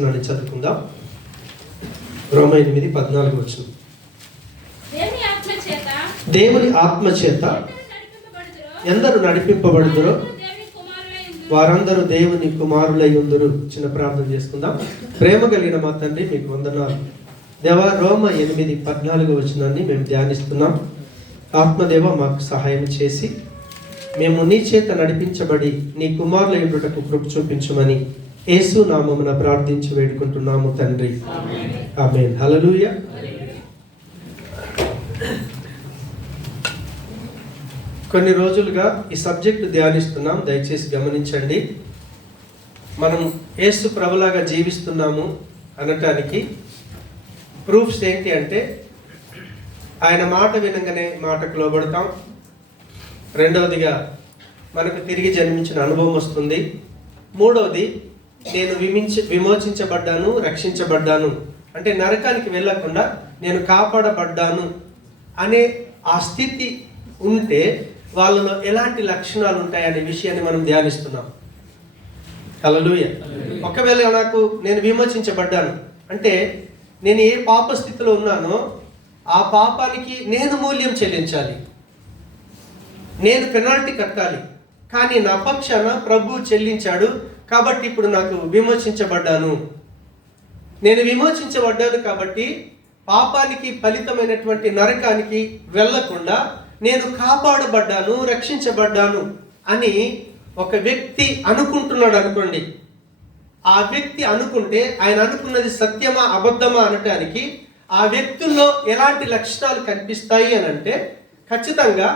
వచనాన్ని చదువుకుందాం. రోమ 8:14 దేవుని ఆత్మ చేత ఎందరు నడిపింపబడుదురో వారందరూ దేవుని కుమారులై ఉందురు. చిన్న ప్రార్థన చేసుకుందాం. ప్రేమ కలిగిన మా తండ్రి, మీకు వందనాలు దేవా. రోమ 8:14 మేము ధ్యానిస్తున్నాం. ఆత్మదేవ మాకు సహాయం చేసి మేము నీ చేత నడిపించబడి నీ కుమారులై ఉండుటకు కృప చూపించమని యేసు నామమున ప్రార్థించి వేడుకుంటున్నాము తండ్రి. ఆమేన్. హల్లెలూయా. కొన్ని రోజులుగా ఈ సబ్జెక్టు ధ్యానిస్తున్నాం. దయచేసి గమనించండి. మనం యేసు ప్రభులాగా జీవిస్తున్నాము అనటానికి ప్రూఫ్స్ ఏంటి అంటే, ఆయన మాట వినగానే మాటకు లోబడతాం. రెండవదిగా మనకు తిరిగి జన్మించిన అనుభవం వస్తుంది. మూడవది, నేను విమోచించబడ్డాను, రక్షించబడ్డాను అంటే నరకానికి వెళ్ళకుండా నేను కాపాడబడ్డాను అనే ఆ స్థితి ఉంటే వాళ్ళలో ఎలాంటి లక్షణాలు ఉంటాయనే విషయాన్ని మనం ధ్యానిస్తున్నాం. హల్లెలూయా. ఒకవేళ నేను విమోచించబడ్డాను అంటే నేను ఏ పాప స్థితిలో ఉన్నానో ఆ పాపానికి నేను మూల్యం చెల్లించాలి, నేను పెనాల్టీ కట్టాలి. కానీ నా పక్షాన ప్రభు చెల్లించాడు కాబట్టి ఇప్పుడు నాకు విమోచించబడ్డాను. నేను విమోచించబడ్డాను కాబట్టి పాపానికి ఫలితమైనటువంటి నరకానికి వెళ్ళకుండా నేను కాపాడబడ్డాను, రక్షించబడ్డాను అని ఒక వ్యక్తి అనుకుంటున్నాడు అనుకోండి. ఆ వ్యక్తి అనుకుంటే ఆయన అనుకున్నది సత్యమా అబద్ధమా అనటానికి ఆ వ్యక్తుల్లో ఎలాంటి లక్షణాలు కనిపిస్తాయి అని అంటే, ఖచ్చితంగా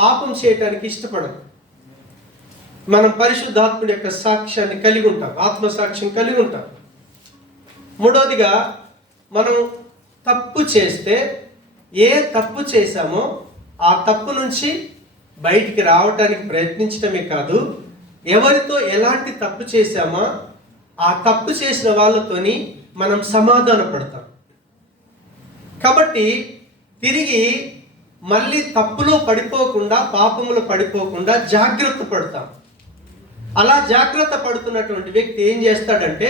పాపం చేయటానికి ఇష్టపడదు. మనం పరిశుద్ధాత్ముడి యొక్క సాక్ష్యాన్ని కలిగి ఉంటాం, ఆత్మసాక్ష్యం కలిగి ఉంటాం. మూడవదిగా, మనం తప్పు చేస్తే ఏ తప్పు చేశామో ఆ తప్పు నుంచి బయటికి రావటానికి ప్రయత్నించడమే కాదు, ఎవరితో ఎలాంటి తప్పు చేశామో ఆ తప్పు చేసిన వాళ్ళతోని మనం సమాధాన పడతాం. కాబట్టి తిరిగి మళ్ళీ తప్పులో పడిపోకుండా, పాపంలో పడిపోకుండా జాగ్రత్త పడతాం. అలా జాగ్రత్త పడుతున్నటువంటి వ్యక్తి ఏం చేస్తాడంటే,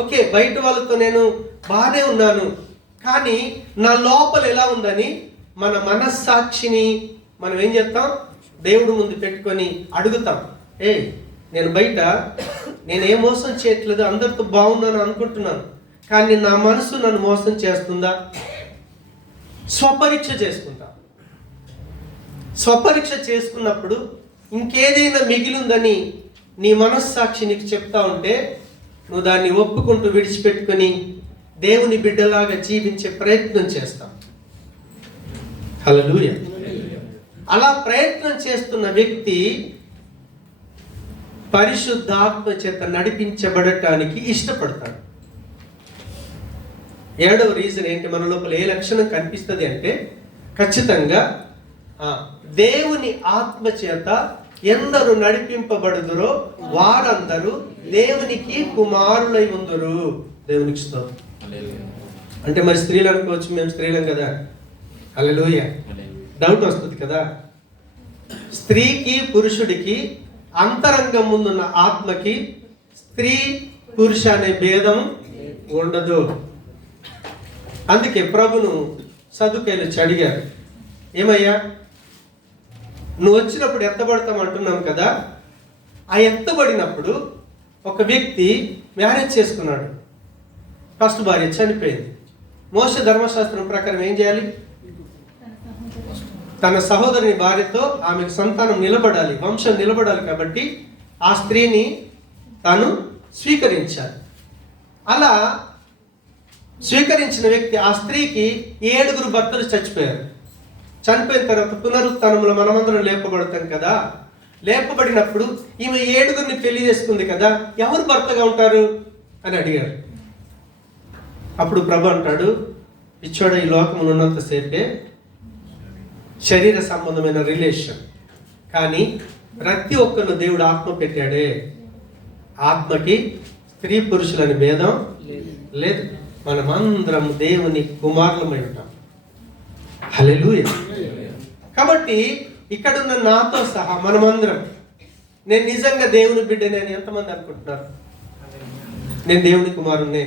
ఓకే బయట వాళ్ళతో నేను బాగానే ఉన్నాను కానీ నా లోపల ఎలా ఉందని మన మనస్సాక్షిని మనం ఏం చేస్తాం, దేవుడు ముందు పెట్టుకొని అడుగుతాం. నేను బయట నేనేం మోసం చేయట్లేదు, అందరితో బాగున్నాను అనుకుంటున్నాను, కానీ నా మనసు నన్ను మోసం చేస్తుందా? స్వపరీక్ష చేసుకుంటా. స్వపరీక్ష చేసుకున్నప్పుడు ఇంకేదైనా మిగిలిందని నీ మనస్సాక్షి నీకు చెప్తా ఉంటే నువ్వు దాన్ని ఒప్పుకుంటూ విడిచిపెట్టుకొని దేవుని బిడ్డలాగా జీవించే ప్రయత్నం చేస్తాం. హల్లెలూయా. అలా ప్రయత్నం చేస్తున్న వ్యక్తి పరిశుద్ధాత్మ చేత నడిపించబడటానికి ఇష్టపడతాడు. ఏడవ రీజన్ ఏంటి, మన లోపల ఏ లక్షణం కనిపిస్తుంది అంటే, ఖచ్చితంగా దేవుని ఆత్మ చేత ఎందరు నడిపింపబడుదురో వారందరూ దేవునికి కుమారులై ఉందురు. దేవునికి స్తోత్రం. అంటే మరి స్త్రీలు అనుకోవచ్చు, మేము స్త్రీలం కదా. హల్లెలూయా. డౌట్ వస్తుంది కదా. స్త్రీకి పురుషుడికి అంతరంగం ముందున్న ఆత్మకి స్త్రీ పురుష అనే భేదం ఉండదు. అందుకే ప్రభును సదుకేలు అడిగారు, ఏమయ్యా నువ్వు వచ్చినప్పుడు ఎత్తబడతాం అంటున్నాం కదా, ఆ ఎత్తబడినప్పుడు ఒక వ్యక్తి మ్యారేజ్ చేసుకున్నాడు, ఫస్ట్ భార్య చనిపోయింది. మోషే ధర్మశాస్త్రం ప్రకారం ఏం చేయాలి? తన సహోదరుని భార్యతో ఆమెకు సంతానం నిలబడాలి, వంశం నిలబడాలి. కాబట్టి ఆ స్త్రీని తాను స్వీకరించాలి. అలా స్వీకరించిన వ్యక్తి, ఆ స్త్రీకి 7 భర్తలు చచ్చిపోయారు. చనిపోయిన తర్వాత పునరుత్థానంలో మనమందరం లేపబడతాం కదా. లేపబడినప్పుడు ఈమె 7 పెళ్లి చేసుకుంది కదా, ఎవరు భర్తగా ఉంటారు అని అడిగారు. అప్పుడు ప్రభు అంటాడు, పిచ్చోడ, ఈ లోకములు ఉన్నంతసేపే శరీర సంబంధమైన రిలేషన్, కానీ ప్రతి ఒక్కరు దేవుడు ఆత్మ పెట్టాడే. ఆత్మకి స్త్రీ పురుషులని భేదం లేదు. మనమందరం దేవుని కుమారులమై ఉంటాం. హల్లెలూయా. కాబట్టి ఇక్కడున్న నాతో సహా మనమందరం, నేను నిజంగా దేవుని బిడ్డని అని ఎంతమంది అనుకుంటున్నారు? నేను దేవుని కుమారుణ్ణే,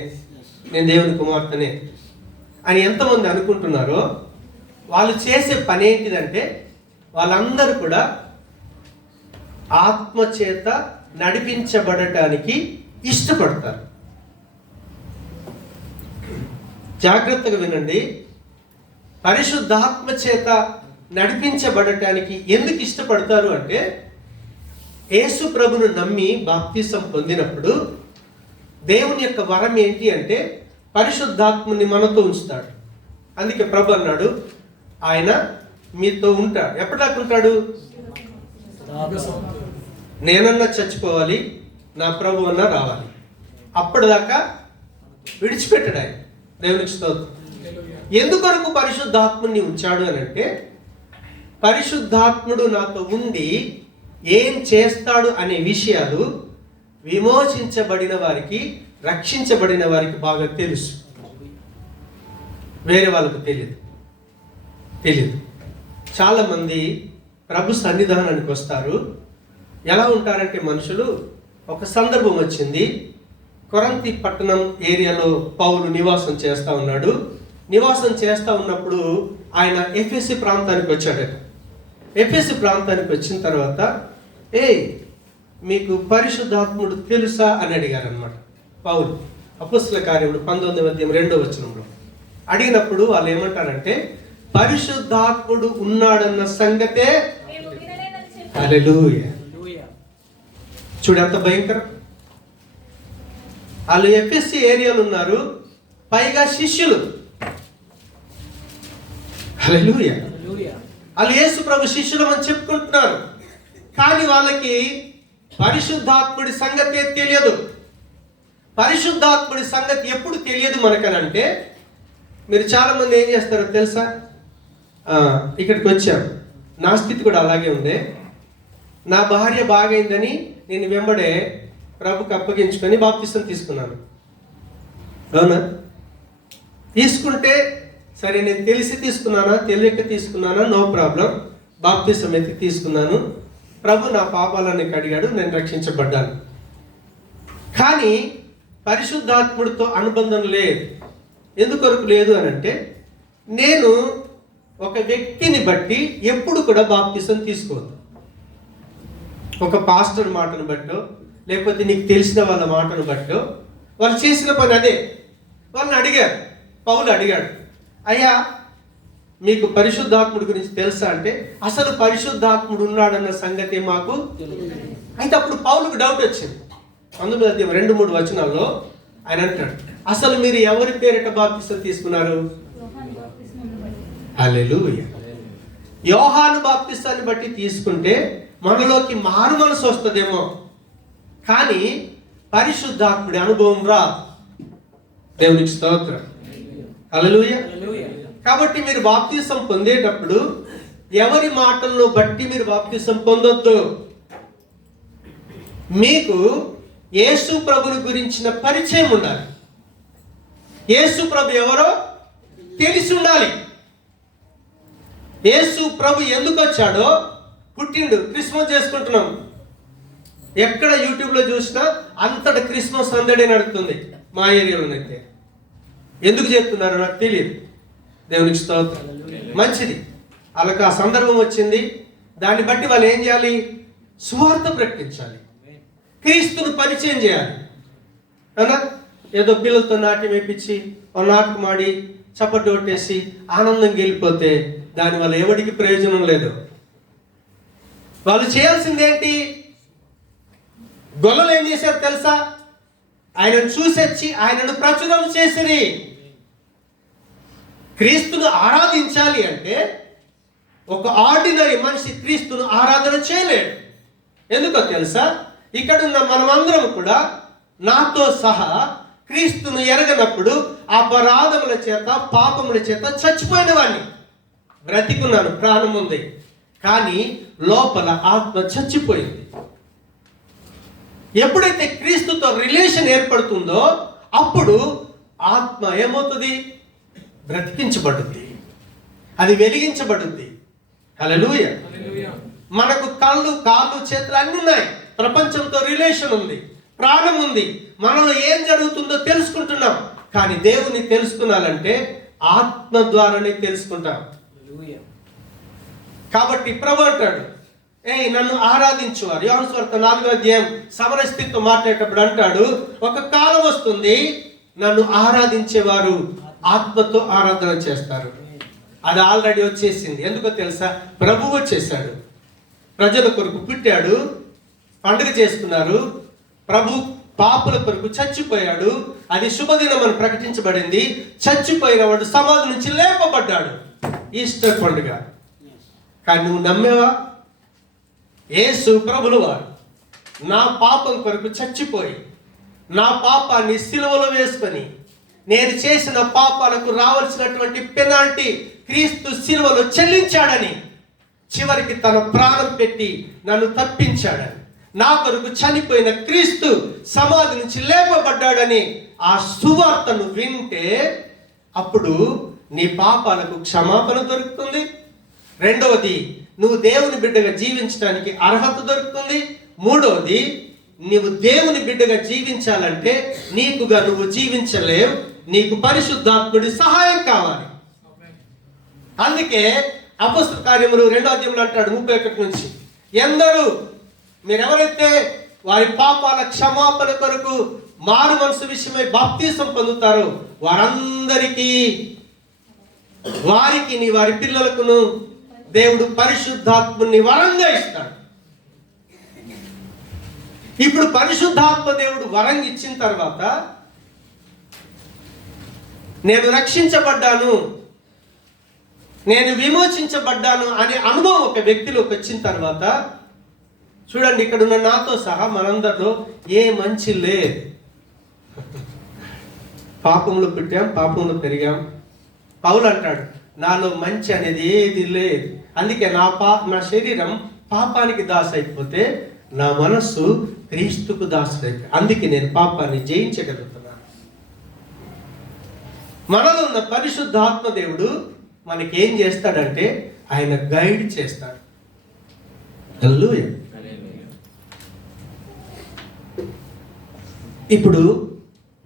నేను దేవుని కుమార్తెనే అని ఎంతమంది అనుకుంటున్నారో వాళ్ళు చేసే పని ఏంటిదంటే వాళ్ళందరూ కూడా ఆత్మచేత నడిపించబడటానికి ఇష్టపడతారు. జాగ్రత్తగా వినండి. పరిశుద్ధాత్మ చేత నడిపించబడటానికి ఎందుకు ఇష్టపడతారు అంటే యేసు ప్రభును నమ్మి బాప్తిసం పొందినప్పుడు దేవుని యొక్క వరం ఏంటి అంటే పరిశుద్ధాత్మని మనతో ఉంచుతాడు. అందుకే ప్రభు అన్నాడు ఆయన మీతో ఉంటాడు. ఎప్పటిదాకా ఉంటాడు? నేనన్నా చచ్చిపోవాలి, నా ప్రభు అన్నా రావాలి, అప్పటిదాకా విడిచిపెట్టాడు ఆయన. దేవునికి స్తోత్రం. ఎందుకొరకు పరిశుద్ధాత్ముని ఉంచాడు అని అంటే పరిశుద్ధాత్ముడు నాతో ఉండి ఏం చేస్తాడు అనే విషయాలు విమోచించబడిన వారికి, రక్షించబడిన వారికి బాగా తెలుసు. వేరే వాళ్ళకు తెలియదు. చాలామంది ప్రభు సన్నిధానానికి వస్తారు. ఎలా ఉంటారంటే మనుషులు, ఒక సందర్భం వచ్చింది. కొరంతి పట్టణం ఏరియాలో పౌలు నివాసం చేస్తూ ఉన్నాడు. నివాసం చేస్తూ ఉన్నప్పుడు ఆయన ఎఫెసు ప్రాంతానికి వచ్చాడట. ఎఫెసు ప్రాంతానికి వచ్చిన తర్వాత మీకు పరిశుద్ధాత్ముడు తెలుసా అని అడిగారు అనమాట పౌలు. అపొస్తలుల కార్యములు 19:2 అడిగినప్పుడు వాళ్ళు ఏమంటారంటే పరిశుద్ధాత్ముడు ఉన్నాడన్న సంగతే. హల్లెలూయా. చూడు ఎంత భయంకరం. వాళ్ళు ఎఫ్ఎస్సి ఏరియాలో ఉన్నారు, పైగా శిష్యులు. హల్లెలూయా. వాళ్ళు యేసు ప్రభు శిష్యులం అని చెప్పుకుంటున్నారు, కానీ వాళ్ళకి పరిశుద్ధాత్ముడి సంగతే తెలియదు. పరిశుద్ధాత్ముడి సంగతి ఎప్పుడు తెలియదు మనకనంటే, మీరు చాలా మంది ఏం చేస్తారో తెలుసా? ఇక్కడికి వచ్చాను, నా స్థితి కూడా అలాగే ఉండే. నా భార్య బాగైందని నేను వెంబడే ప్రభుకి అప్పగించుకొని బాప్తిసం తీసుకున్నాను. అవునా? తీసుకుంటే సరే, నేను తెలిసి తీసుకున్నానా తెలియక తీసుకున్నానా నో ప్రాబ్లం, బాప్తిసం అయితే తీసుకున్నాను. ప్రభు నా పాపాలని కడిగాడు, నేను రక్షించబడ్డాను. కానీ పరిశుద్ధాత్ముడితో అనుబంధం లేదు. ఎందుకొరకు లేదు అని అంటే నేను ఒక వ్యక్తిని బట్టి ఎప్పుడు కూడా బాప్తిసం తీసుకోవద్దు. ఒక పాస్టర్ మాటను బట్టో లేకపోతే నీకు తెలిసిన వాళ్ళ మాటను బట్టో వాళ్ళు చేసిన పని అదే. వాళ్ళని అడిగారు, పౌలు అడిగాడు, అయ్యా మీకు పరిశుద్ధాత్ముడి గురించి తెలుసా అంటే అసలు పరిశుద్ధాత్ముడు ఉన్నాడన్న సంగతి మాకు. అయితే అప్పుడు పౌలుకు డౌట్ వచ్చింది. 19:2-3 ఆయన అంటాడు, అసలు మీరు ఎవరి పేరిట బాప్తిసం తీసుకున్నారు? హల్లెలూయా. యోహాను బాప్తిసాన్ని బట్టి తీసుకుంటే మనలోకి మారు మనసు వస్తుందేమో, కానీ పరిశుద్ధాత్ముడి అనుభవం రా. దేవునికి స్తోత్రం. హల్లెలూయా. కాబట్టి మీరు బాప్తిసం పొందేటప్పుడు ఎవరి మాటలను బట్టి మీరు బాప్తిసం పొందొద్దు. మీకు యేసు ప్రభుని గురించిన పరిచయం ఉండాలి. యేసు ప్రభు ఎవరో తెలిసి ఉండాలి. యేసు ప్రభు ఎందుకు వచ్చాడో, పుట్టిండు, క్రిస్మస్ చేసుకుంటున్నాం. ఎక్కడ యూట్యూబ్లో చూసినా అంతటా క్రిస్మస్ సందడే నడుస్తుంది. మా ఏరియాలోనైతే ఎందుకు చెప్తున్నారో నాకు తెలియదు. దేవునికి స్తోత్రం. మంచిది, వాళ్ళకి ఆ సందర్భం వచ్చింది. దాన్ని బట్టి వాళ్ళు ఏం చేయాలి? సువార్త ప్రకటించాలి, క్రీస్తును పరిచయం చేయాలి. అవునా? ఏదో పిల్లలతో నాట్యం వేయించి నాటకం ఆడి చప్పట్లు కొట్టేసి ఆనందం గెలిపోతే దానివల్ల ఎవరికి ప్రయోజనం లేదు. వాళ్ళు చేయాల్సిందేంటి? గొల్లలు ఏం చేశారు తెలుసా? ఆయనను చూసొచ్చి ఆయనను ప్రచురం చేసిరి. క్రీస్తును ఆరాధించాలి అంటే ఒక ఆర్డినరీ మనిషి క్రీస్తును ఆరాధన చేయలేడు. ఎందుకో తెలుసా? ఇక్కడున్న మనమందరం కూడా నాతో సహా క్రీస్తును ఎరగనప్పుడు అపరాధముల చేత పాపముల చేత చచ్చిపోయిన వాడిని. బ్రతికున్నాను, ప్రాణం ఉంది, కానీ లోపల ఆత్మ చచ్చిపోయింది. ఎప్పుడైతే క్రీస్తుతో రిలేషన్ ఏర్పడుతుందో అప్పుడు ఆత్మ ఏమవుతుంది? బ్రతికించబడుద్ది, అది వెలిగించబడుద్ది. హల్లెలూయా. మనకు కళ్ళు, కాళ్ళు, చేతులు అన్నీ ఉన్నాయి, ప్రపంచంతో రిలేషన్ ఉంది, ప్రాణం ఉంది, మనలో ఏం జరుగుతుందో తెలుసుకుంటున్నాం. కానీ దేవుని తెలుసుకున్నాలంటే ఆత్మ ద్వారానే తెలుసుకుంటాం. కాబట్టి ప్రభు అంటాడు, నన్ను ఆరాధించువారు. యోహాను సువార్త 4వ అధ్యాయం సమరస్థితితో మాట్లాడేటప్పుడు అంటాడు, ఒక కాలం వస్తుంది నన్ను ఆరాధించేవారు ఆత్మతో ఆరాధన చేస్తారు. అది ఆల్రెడీ వచ్చేసింది. ఎందుకో తెలుసా? ప్రభు వచ్చేసాడు, ప్రజల కొరకు పుట్టాడు, పండుగ చేసుకున్నారు. ప్రభు పాపుల కొరకు చచ్చిపోయాడు, అది శుభదినం అని ప్రకటించబడింది. చచ్చిపోయిన వాడు సమాధి నుంచి లేపబడ్డాడు, ఈస్టర్ పండుగ. కానీ నువ్వు నమ్మేవా? యేసు ప్రభులు వారు నా పాపం కొరకు చచ్చిపోయి, నా పాపాన్ని సిలువలో వేసుకొని, నేను చేసిన పాపాలకు రావాల్సినటువంటి పెనాల్టీ క్రీస్తు సిలువలో చెల్లించాడని, చివరికి తన ప్రాణం పెట్టి నన్ను తప్పించాడని, నా కొరకు చనిపోయిన క్రీస్తు సమాధి నుంచి లేపబడ్డాడని ఆ సువార్తను వింటే అప్పుడు నీ పాపాలకు క్షమాపణ దొరుకుతుంది. రెండవది, నువ్వు దేవుని బిడ్డగా జీవించడానికి అర్హత దొరుకుతుంది. మూడవది, నీవు దేవుని బిడ్డగా జీవించాలంటే నీకుగా నువ్వు జీవించలేవు, నీకు పరిశుద్ధాత్ముడి సహాయం కావాలి. అందుకే అపొస్తలుల కార్యములు 2వ అధ్యాయంలో అంటాడు 31 నుంచి, ఎందరూ మీరెవరైతే వారి పాపాల క్షమాపణ కొరకు మారు మనసు విషయమై బాప్తీసం పొందుతారో వారందరికీ, వారికి వారి పిల్లలకును దేవుడు పరిశుద్ధాత్ముని వరంగా ఇస్తాడు. ఇప్పుడు పరిశుద్ధాత్మ దేవుడు వరం ఇచ్చిన తర్వాత, నేను రక్షించబడ్డాను, నేను విమోచించబడ్డాను అనే అనుభవం ఒక వ్యక్తిలోకి వచ్చిన తర్వాత, చూడండి ఇక్కడ ఉన్న నాతో సహా మనందరిలో ఏ మంచి లేదు. పాపంలో పుట్టాం, పాపంలో పెరిగాం. పౌలు అంటాడు, నాలో మంచి అనేది ఏది లేదు. అందుకే నా శరీరం పాపానికి దాసు అయిపోతే నా మనస్సు క్రీస్తుకు దాసు అయిపోయి, అందుకే నేను పాపాన్ని జయించగలుగుతున్నాను. మనలో ఉన్న పరిశుద్ధాత్మ దేవుడు మనకేం చేస్తాడంటే ఆయన గైడ్ చేస్తాడు. హల్లెలూయా. ఇప్పుడు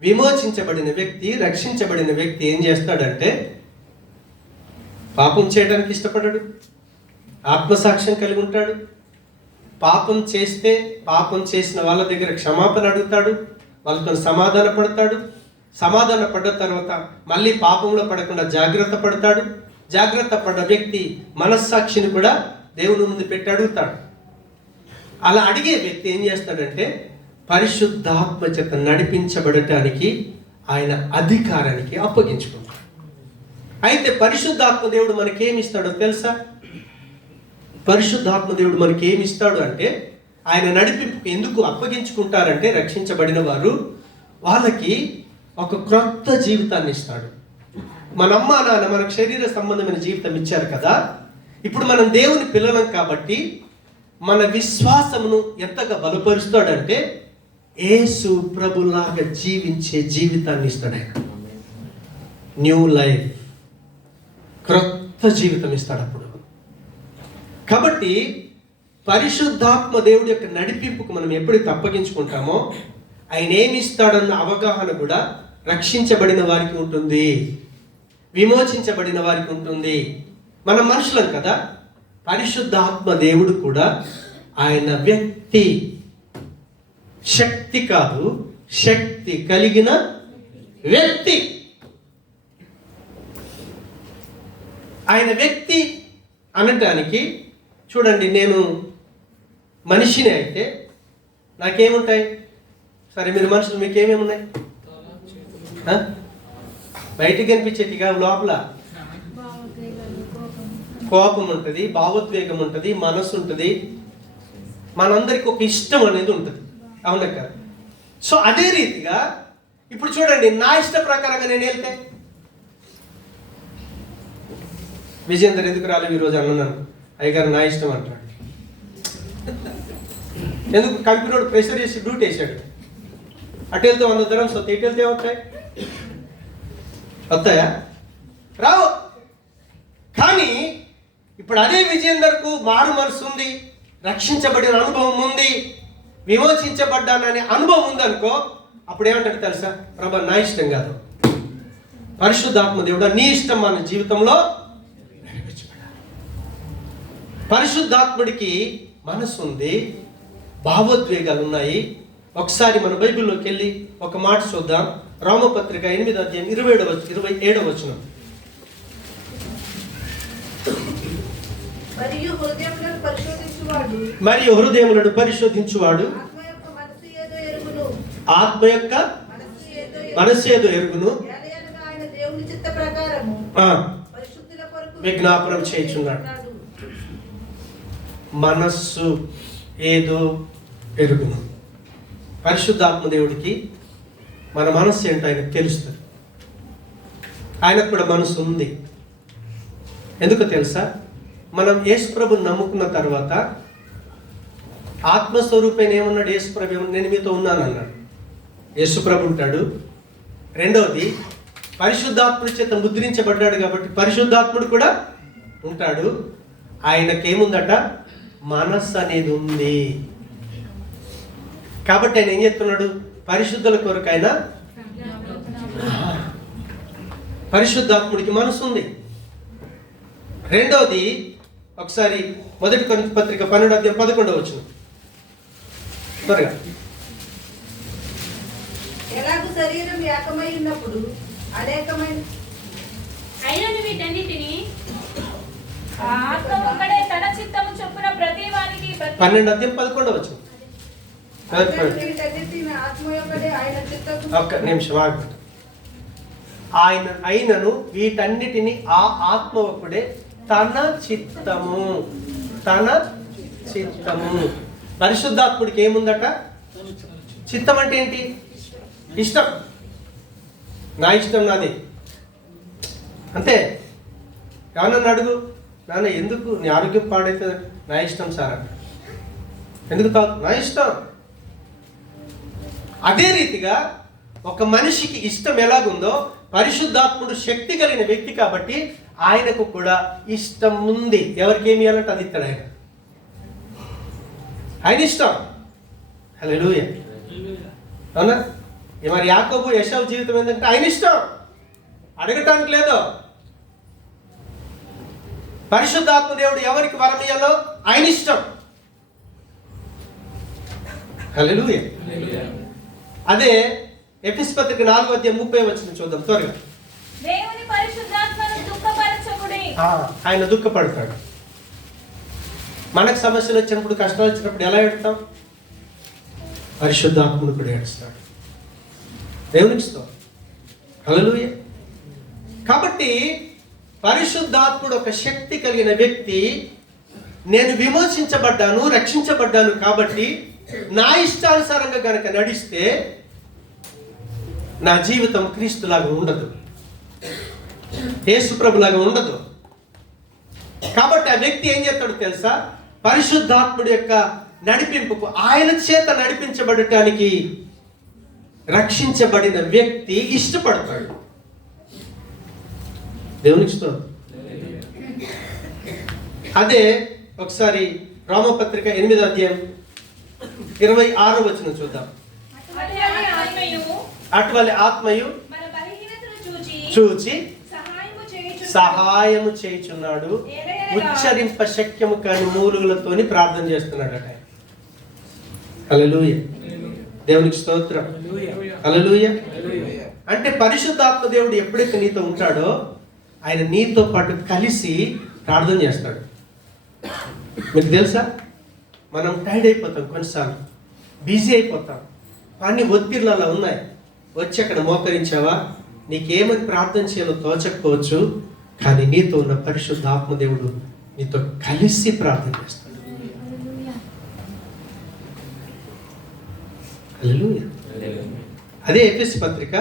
విమోచించబడిన వ్యక్తి, రక్షించబడిన వ్యక్తి ఏం చేస్తాడంటే పాపం చేయడానికి ఇష్టపడ్డాడు, ఆత్మసాక్ష్యం కలిగి ఉంటాడు. పాపం చేస్తే పాపం చేసిన వాళ్ళ దగ్గర క్షమాపణ అడుగుతాడు, వాళ్ళతో సమాధాన పడతాడు. సమాధాన పడ్డ తర్వాత మళ్ళీ పాపంలో పడకుండా జాగ్రత్త పడతాడు. జాగ్రత్త పడ్డ వ్యక్తి మనస్సాక్షిని కూడా దేవుని ముందు పెట్టి అడుగుతాడు. అలా అడిగే వ్యక్తి ఏం చేస్తాడంటే పరిశుద్ధాత్మ చేత నడిపించబడటానికి ఆయన అధికారానికి అప్పగించుకుంటాడు. అయితే పరిశుద్ధాత్మ దేవుడు మనకేమిస్తాడో తెలుసా? పరిశుద్ధాత్మ దేవుడు మనకేమిస్తాడు అంటే, ఆయన నడిపింపు ఎందుకు అప్పగించుకుంటారంటే, రక్షించబడిన వారు వాళ్ళకి ఒక క్రొత్త జీవితాన్ని ఇస్తాడు. మన అమ్మ నాన్న మనకు శరీర సంబంధమైన జీవితం ఇచ్చారు కదా. ఇప్పుడు మనం దేవుని పిల్లలం కాబట్టి మన విశ్వాసమును ఎంతగా బలపరుస్తాడంటే యేసు ప్రభులాగా జీవించే జీవితాన్ని ఇస్తాడు ఆయన. న్యూ లైఫ్, క్రొత్త జీవితం ఇస్తాడు అప్పుడు. కాబట్టి పరిశుద్ధాత్మ దేవుడి యొక్క నడిపింపుకు మనం ఎప్పుడైతే అప్పగించుకుంటామో ఆయన ఏమి ఇస్తాడన్న అవగాహన కూడా రక్షించబడిన వారికి ఉంటుంది, విమోచించబడిన వారికి ఉంటుంది. మనం మనుషులం కదా. పరిశుద్ధాత్మ దేవుడు కూడా ఆయన వ్యక్తి, శక్తి కాదు, శక్తి కలిగిన వ్యక్తి. ఆయన వ్యక్తి అనటానికి చూడండి, నేను మనిషిని అయితే నాకేముంటాయి? సరే మీరు మనుషులు మీకేమేమి ఉన్నాయి? బయటికి కనిపించేటిగా లోపల కోపం ఉంటుంది, భావోద్వేగం ఉంటుంది, మనసు ఉంటుంది, మనందరికి ఒక ఇష్టం అనేది ఉంటుంది. అవునా కదా? సో అదే రీతిగా ఇప్పుడు చూడండి, నా ఇష్ట ప్రకారంగా నేను వెళ్తే విజయేందర్ ఎందుకు రాలేవు ఈరోజు అన్నాను, అయ్యగారు నా ఇష్టం అంటాడు. ఎందుకు? కంపెనీ ప్రెషర్ చేసి డ్యూటీ వేసాడు. అటు వెళ్తే 100 dirhams వస్తాయి, ఇటు వెళ్తే ఏమవుతాయి? వస్తాయా? రావు. కానీ ఇప్పుడు అదే విజయేందర్కు మారు మనసు ఉంది, రక్షించబడిన అనుభవం ఉంది, విమోచించబడ్డాననే అనుభవం ఉందనుకో, అప్పుడు ఏమంటాడు తెలుసా? ప్రభా, నా ఇష్టం కాదు, పరిశుద్ధాత్మ దేవుడా నీ ఇష్టం మన జీవితంలో నెరవేర్చబడాలి. పరిశుద్ధాత్ముడికి మనసు ఉంది, భావోద్వేగాలు ఉన్నాయి. ఒకసారి మన బైబిల్లోకి వెళ్ళి ఒక మాట చూద్దాం. రోమపత్రిక 8వ అధ్యాయం 27వ వచనం. మరియు హృదయములను పరిశోధించువాడు ఆత్మ యొక్క మనస్సు ఏదో ఎరుగును విజ్ఞాపనం చేయుచున్నాడు. మనస్సు ఏదో ఎరుగును. పరిశుద్ధాత్మ దేవుడికి మన మనస్సు ఏంటో ఆయనకు తెలుస్తుంది. ఆయనకు కూడా మనసు ఉంది. ఎందుకో తెలుసా? మనం యేసుప్రభుని నమ్ముకున్న తర్వాత ఆత్మస్వరూపైన ఏమన్నాడు? యేసుప్రభు నేను మీతో ఉన్నాను అన్నాడు. యేసుప్రభు ఉంటాడు. రెండవది, పరిశుద్ధాత్ముడి చేత ముద్రించబడ్డాడు కాబట్టి పరిశుద్ధాత్ముడు కూడా ఉంటాడు. ఆయనకేముందట? మనస్సు అనేది ఉంది. కాబట్టి ఆయన ఏం చెప్తున్నాడు? పరిశుద్ధుల కొరకు ఆయన, పరిశుద్ధాత్ముడికి మనసు ఉంది. రెండవది, ఒకసారి 1 కొరింథీ పత్రిక 12వ అధ్యాయం 11వ వచనం త్వరగా. ఎలాగూ శరీరం ఏకమై ఉన్నప్పుడు అనేకమైన అయినను వీటన్నిటిని ఆత్మ ఒక్కడే తన చిత్తము చొప్పున ప్రతి వానికి 12వ అధ్యాయం 11వ వచనం. ఆత్మ యొక్కడే ఆయన చిత్తము. ఒక్క నిమిషం ఆగండి. ఆయన అయినను వీటన్నిటిని ఆ ఆత్మ ఒక్కడే తన చిత్తము, తన చిత్తము. పరిశుద్ధాత్ముడికి ఏముందట? చిత్తం అంటే ఏంటి? ఇష్టం. నా ఇష్టం నాది అంతే. ఏమన్నా అడుగు, నాన్న ఎందుకు నీ ఆరోగ్యం పాడైతుంది? నా ఇష్టం సార్ అంట. ఎందుకు తాగు? నా ఇష్టం. అదే రీతిగా ఒక మనిషికి ఇష్టం ఎలాగుందో పరిశుద్ధాత్ముడు శక్తి కలిగిన వ్యక్తి కాబట్టి ఆయనకు కూడా ఇష్టం ఉంది. ఎవరికి ఏమి ఇవ్వాలంటే అది ఇస్తాడు ఆయన. ఆయన ఇష్టం. హల్లెలూయా. అవునా? మరి యాకోబు ఏశావు జీవితం ఏంటంటే ఆయన ఇష్టం, అడగటానికి లేదు. పరిశుద్ధాత్మ దేవుడు ఎవరికి వరం ఇయ్యాలో ఆయన ఇష్టం. హల్లెలూయా. అదే ఎఫెసీ పత్రిక 4వ అధ్యాయం 30వ వచనం చూద్దాం త్వరగా. దేవుని పరిశుద్ధాత్మను దుఃఖపరచకుడి. ఆయన దుఃఖపడతాడు. మనకు సమస్యలు వచ్చినప్పుడు, కష్టాలు వచ్చినప్పుడు ఎలా ఏడుతాం? పరిశుద్ధాత్ముడు కూడా ఏడుస్తాడు. దేవునికి స్తోత్రం. హల్లెలూయా. కాబట్టి పరిశుద్ధాత్ముడు ఒక శక్తి కలిగిన వ్యక్తి. నేను విమోచించబడ్డాను, రక్షించబడ్డాను కాబట్టి నా ఇష్టానుసారంగా గనక నడిస్తే నా జీవితం క్రీస్తులాగా ఉండదు, యేసుప్రభులాగా ఉండదు. కాబట్టి ఆ వ్యక్తి ఏం చేస్తాడో తెలుసా? పరిశుద్ధాత్ముడి యొక్క నడిపింపుకు, ఆయన చేత నడిపించబడటానికి రక్షించబడిన వ్యక్తి ఇష్టపడతాడు. దేవునికి స్తోత్రం. అదే ఒకసారి రోమపత్రిక 8వ అధ్యాయం 26వ వచనం చూద్దాం. అటువంటి ఆత్మయు చూచి సహాయము చేయుచున్నాడు, ఉచ్చరింప శక్యము కాని మూలుగులతోని ప్రార్థన చేస్తున్నాడట. హల్లెలూయా. దేవునికి స్తోత్రం. హల్లెలూయా. అంటే పరిశుద్ధాత్మ దేవుడు ఎప్పుడైతే నీతో ఉంటాడో ఆయన నీతో పాటు కలిసి ప్రార్థన చేస్తాడు. మీకు తెలుసా, మనం టైర్డ్ అయిపోతాం, కొన్నిసార్లు బిజీ అయిపోతాం, అన్ని ఒత్తిళ్ళు అలా ఉన్నాయి. వచ్చి అక్కడ మోకరించావా, నీకేమని ప్రార్థన చేయాలో తోచకపోవచ్చు, కానీ నీతో ఉన్న పరిశుద్ధ ఆత్మదేవుడు నీతో కలిసి ప్రార్థన చేస్తాడు. హల్లెలూయా. అదే ఎఫెసీ పత్రిక,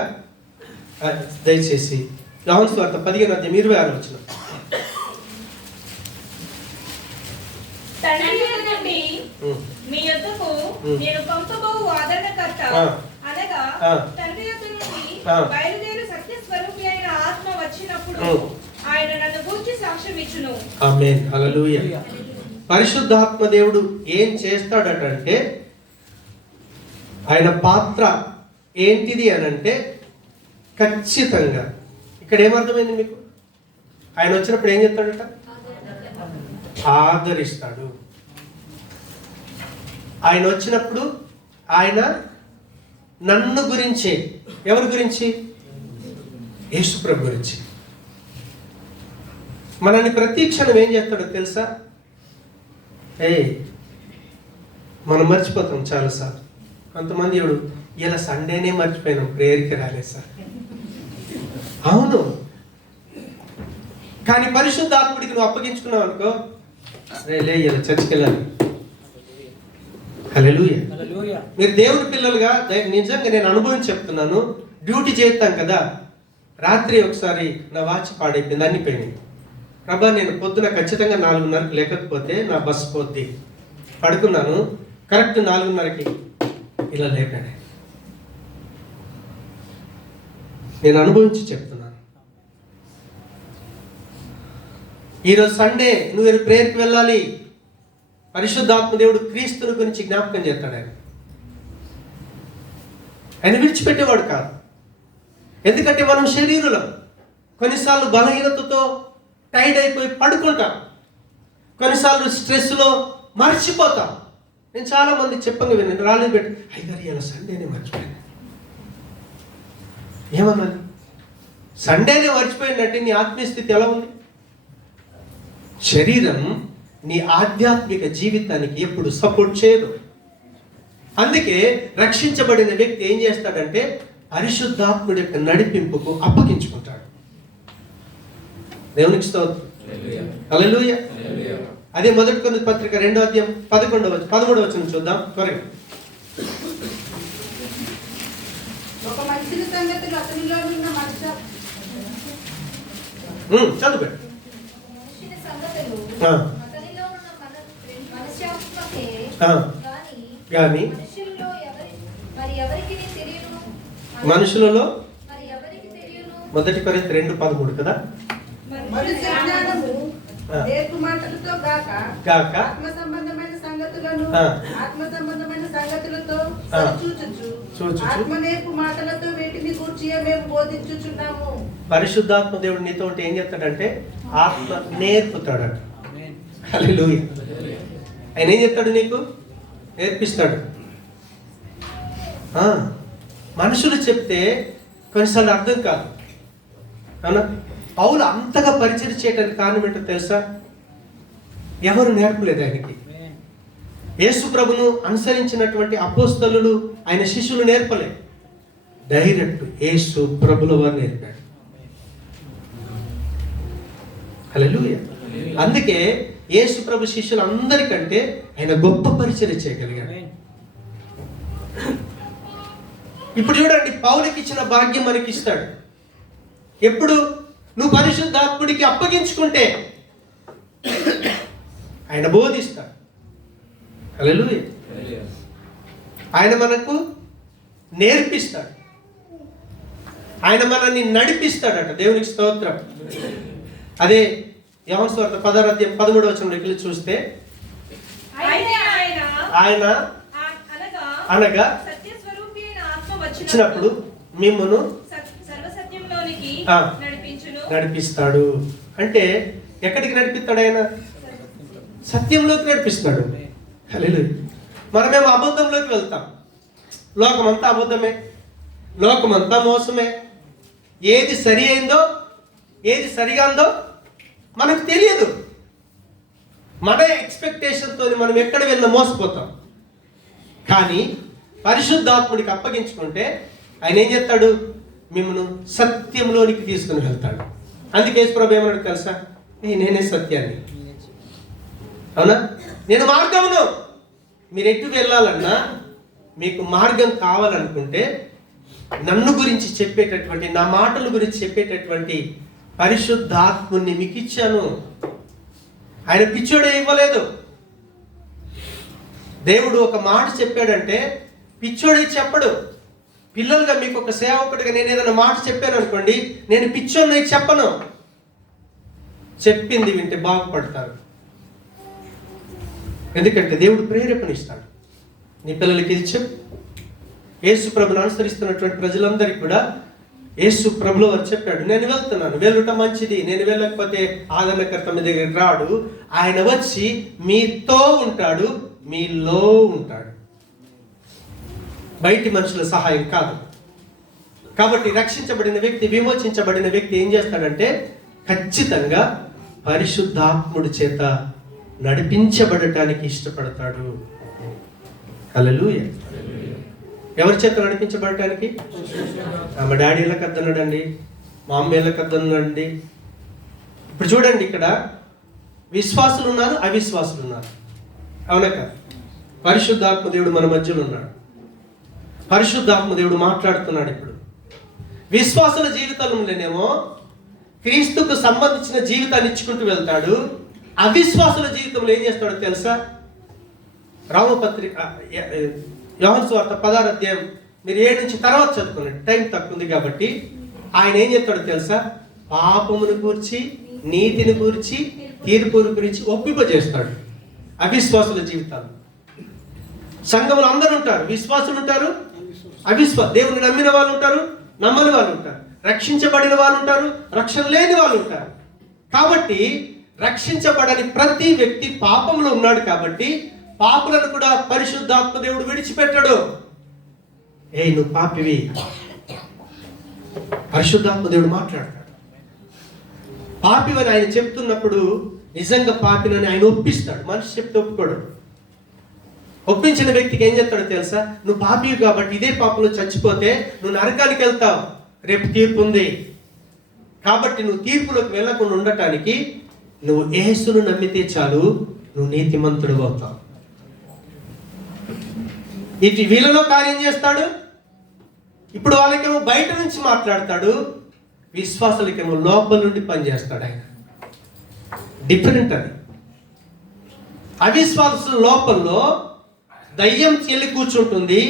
దయచేసి యోహాను సువార్త 15వ అధ్యాయం 26వ వచనం. మీ యొద్దకు నేను పంపబోవు ఆదరణకర్త అనగా తండ్రి యొద్ద నుండి బయలుదేరి సత్య స్వరూపి అయిన ఆత్మ వచ్చినప్పుడు ఆయన నన్ను గూర్చి సాక్ష్యం ఇచ్చును. ఆమేన్. హల్లెలూయా. పరిశుద్ధాత్మ దేవుడు ఏం చేస్తాడట అంటే, ఆయన పాత్ర ఏంటిది అని అంటే ఖచ్చితంగా ఇక్కడ ఏమర్థమైంది మీకు? ఆయన వచ్చినప్పుడు ఏం చెప్తాడట? ఆదరిస్తాడు. ఆయన వచ్చినప్పుడు ఆయన నన్ను గురించి, ఎవరి గురించి? యేసుప్రభు గురించి. మనల్ని ప్రతి క్షణం ఏం చేస్తాడో తెలుసా? మనం మర్చిపోతాం చాలాసార్లు. కొంతమంది ఇప్పుడు ఇలా సండేనే మర్చిపోయినాం, ప్రేయర్కి రాలేదు సార్. అవును, కానీ పరిశుద్ధాత్ముడికి నువ్వు అప్పగించుకున్నావు అనుకో, లే ఇలా చర్చికి వెళ్ళాలి. హల్లెలూయా. మీరు దేవుని పిల్లలుగా నిజంగా నేను అనుభవం చెప్తున్నాను. డ్యూటీ చేస్తాం కదా, రాత్రి ఒకసారి నా వాచ్ పాడైపోయింది, అన్ని పోయినాయి. ప్రభా నేను పొద్దున ఖచ్చితంగా 4:30కి లేకపోతే నా బస్సు పోద్ది. పడుకున్నాను, కరెక్ట్ 4:30కి ఇలా లేపాడే. నేను అనుభవించి చెప్తున్నాను. ఈరోజు సండే నువ్వు ప్రేయర్కి వెళ్ళాలి. పరిశుద్ధాత్మ దేవుడు క్రీస్తుని గురించి జ్ఞాపకం చేస్తాడు. ఆయన విడిచిపెట్టేవాడు కాదు. ఎందుకంటే మనం శరీరులం. కొన్నిసార్లు బలహీనతతో టైర్డ్ అయిపోయి పడుకుంటాం, కొన్నిసార్లు స్ట్రెస్లో మర్చిపోతాం. నేను చాలా మంది చెప్పంగా విన్నాను, రాలేదు పెట్టి అయ్యారు ఇలా సండేనే మర్చిపోయాను. ఏమన్నాను? సండేనే మర్చిపోయినట్టు నీ ఆత్మీయ స్థితి ఎలా ఉంది? శరీరం నీ ఆధ్యాత్మిక జీవితానికి ఎప్పుడు సపోర్ట్ చేయదు. అందుకే రక్షించబడిన వ్యక్తి ఏం చేస్తాడంటే పరిశుద్ధాత్ముడి యొక్క నడిపింపుకు అప్పగించుకుంటాడు. దేవునికి స్తోత్రం. హల్లెలూయా. అదే మొదటి కొరింథీ పత్రిక 2వ అధ్యాయం 13వ వచనం చూద్దాం త్వరగా. ఒక మనిషిని సంగతులు అతనిలో ఉన్న చదువు. మనిషిని సంగతులు అతనిలో ఉన్న మనుష్యాత్మకే గాని మనుషులలో ఎవరికి తెలియను. మనుషులలో మరి ఎవరికి తెలియను. మొదటి కొరింథీ 2:13 కదా. మనుష్య జ్ఞానము నేర్పు మాటలతో గాక ఆత్మ సంబంధమైన సంగతులతో చూచుచు ఆత్మ నేర్పు మాటలతో వీటిని గూర్చి మేము బోధించుచున్నాము. పరిశుద్ధాత్మ దేవుడు నీతో ఉంటే ఏం చెప్తాడంటే ఆత్మ నేర్పుతాడట. హల్లెలూయా. ఆయన ఏం చెప్తాడు? నీకు నేర్పిస్తాడు. మనుషులు చెప్తే కొన్నిసార్లు అర్థం కాదు. అవునా? పౌలు అంతగా పరిచయం చేయడానికి కారణం ఏంటో తెలుసా? ఎవరు నేర్పలేదు ఆయనకి. యేసు ప్రభును అనుసరించినటువంటి అపోస్తలులు ఆయన శిష్యులు నేర్పలే. డైరెక్ట్ యేసు ప్రభుల వారు నేర్పాడు. హల్లెలూయా. అందుకే యేసు ప్రభు శిష్యులు అందరికంటే ఆయన గొప్ప పరిచయం చేయగలిగాడు. ఇప్పుడు చూడండి, పౌలుకి ఇచ్చిన భాగ్యం మనకి ఇస్తాడు. ఎప్పుడు నువ్వు పరిశుద్ధాత్ముడికి అప్పగించుకుంటే ఆయన బోధిస్తాడు. హల్లెలూయా. ఆయన మనకు నేర్పిస్తాడు, ఆయన మనల్ని నడిపిస్తాడట. దేవునికి స్తోత్రం. అదే యోహాను సువార్త 10వ అధ్యాయం 13వ వచనంలో చూస్తే ఆయన అనగా వచ్చినప్పుడు మిమ్మును నడిపిస్తాడు. అంటే ఎక్కడికి నడిపిస్తాడు? ఆయన సత్యంలోకి నడిపిస్తాడు. హల్లెలూయా. మనమేమో అబద్ధంలోకి వెళ్తాం. లోకమంతా అబద్ధమే, లోకమంతా మోసమే. ఏది సరి అయిందో ఏది సరిగా ఉందో మనకు తెలియదు. మన ఎక్స్పెక్టేషన్తో మనం ఎక్కడ వెళ్ళినా మోసపోతాం. కానీ పరిశుద్ధాత్ముడికి అప్పగించుకుంటే ఆయన ఏం చేస్తాడు? మిమ్మల్ని సత్యంలోనికి తీసుకుని వెళ్తాడు. అందుకే యేసు ప్రభువు ఏమన్నాడు తెలుసా? నేనే సత్యాన్ని, అవునా, నేను మార్గమును. మీరు ఎటు వెళ్ళాలన్నా మీకు మార్గం కావాలనుకుంటే నన్ను గురించి చెప్పేటటువంటి, నా మాటల గురించి చెప్పేటటువంటి పరిశుద్ధాత్ముని మీకు ఇచ్చాను. ఆయన పిచ్చోడే ఇవ్వలేదు. దేవుడు ఒక మాట చెప్పాడంటే పిచ్చోడే చెప్పడు. పిల్లలుగా మీకు ఒక సేవకుడిగా నేను ఏదైనా మాట చెప్పాను అనుకోండి, నేను పిచ్చోడిని చెప్పను. చెప్పింది వింటే బాగుపడతారు. ఎందుకంటే దేవుడు ప్రేరేపణ ఇస్తాడు. నీ పిల్లలకి ఇది చెప్పు, యేసు ప్రభుని అనుసరిస్తున్నటువంటి ప్రజలందరికీ కూడా యేసు ప్రభులో వారు చెప్పాడు, నేను వెళ్తున్నాను, వెళ్ళుట మంచిది, నేను వెళ్ళకపోతే ఆదరణకర్త మీ దగ్గరికి రాడు, ఆయన వచ్చి మీతో ఉంటాడు, మీలో ఉంటాడు, బయటి మనుషుల సహాయం కాదు. కాబట్టి రక్షించబడిన వ్యక్తి, విమోచించబడిన వ్యక్తి ఏం చేస్తాడంటే ఖచ్చితంగా పరిశుద్ధాత్ముడి చేత నడిపించబడటానికి ఇష్టపడతాడు. హల్లెలూయా. ఎవరి చేత నడిపించబడటానికి? మా డాడీ ఎలా కద్దన్నాడండి, మా అమ్మ ఎలా కద్దన్నాడండి. ఇప్పుడు చూడండి, ఇక్కడ విశ్వాసులు ఉన్నారు, అవిశ్వాసులు ఉన్నారు, అవునా కదా? పరిశుద్ధాత్మ దేవుడు మన మధ్యలో ఉన్నాడు. పరిశుద్ధాత్మ దేవుడు మాట్లాడుతున్నాడు. ఇప్పుడు విశ్వాసుల జీవితంలోనేమో క్రీస్తుకు సంబంధించిన జీవితాన్ని ఇచ్చుకుంటూ వెళ్తాడు. అవిశ్వాసుల జీవితంలో ఏం చేస్తాడో తెలుసా? రామపత్రిక యోహాను సువార్త 16వ అధ్యాయం మీరు 7 నుంచి తర్వాత చదువుకోండి, టైం తక్కువ ఉంది కాబట్టి. ఆయన ఏం చెప్తాడో తెలుసా? పాపమును గూర్చి, నీతిని గూర్చి, తీర్పును గురించి ఒప్పింపజేస్తాడు అవిశ్వాసుల జీవితాలు. సంఘంలో అందరూ ఉంటారు, విశ్వాసులు ఉంటారు, దేవుని నమ్మిన వాళ్ళు ఉంటారు, నమ్మని వాళ్ళు ఉంటారు, రక్షించబడిన వాళ్ళు ఉంటారు, రక్షణ లేని వాళ్ళు ఉంటారు. కాబట్టి రక్షించబడని ప్రతి వ్యక్తి పాపంలో ఉన్నాడు. కాబట్టి పాపులను కూడా పరిశుద్ధాత్మ దేవుడు విడిచిపెట్టాడు. నువ్వు పాపివి, పరిశుద్ధాత్మ దేవుడు మాట్లాడతాడు. పాపివని ఆయన చెప్తున్నప్పుడు నిజంగా పాపినని ఆయన ఒప్పిస్తాడు. మనిషి చెప్తే ఒప్పుకోడు. ఒప్పించిన వ్యక్తికి ఏం చెప్తాడో తెలుసా? నువ్వు పాపివి కాబట్టి ఇదే పాపంలో చచ్చిపోతే నువ్వు నరకానికి వెళ్తావు, రేపు తీర్పు ఉంది, కాబట్టి నువ్వు తీర్పులోకి వెళ్ళకుండా ఉండటానికి నువ్వు యేసును నమ్మితే చాలు, నువ్వు నీతిమంతుడు అవుతావు. ఇది వీళ్ళలో కార్యం చేస్తాడు. ఇప్పుడు వాళ్ళకేమో బయట నుంచి మాట్లాడతాడు, విశ్వాసులకేమో లోపల నుండి పనిచేస్తాడు ఆయన. డిఫరెంట్ అది. అవిశ్వాసుల లోపల్లో దయ్యం చెల్లి కూర్చుంటుంది,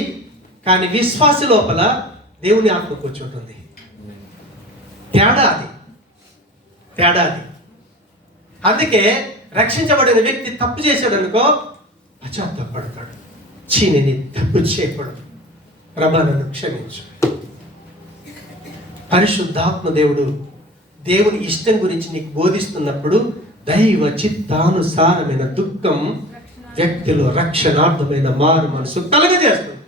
కానీ విశ్వాసి లోపల దేవుని ఆత్మ కూర్చుంటుంది. తేడా అది. అందుకే రక్షించబడిన వ్యక్తి తప్పు చేశాడనుకో పశ్చాత్తాపడతాడు. నేను తప్పు చేయకూడదు, ప్రభా నన్ను క్షమించు. పరిశుద్ధాత్మ దేవుడు దేవుని ఇష్టం గురించి నీకు బోధిస్తున్నప్పుడు దైవ చిత్తానుసారమైన దుఃఖం వ్యక్తిలో రక్షణార్థమైన మారు మనసు కలుగజేస్తుంది.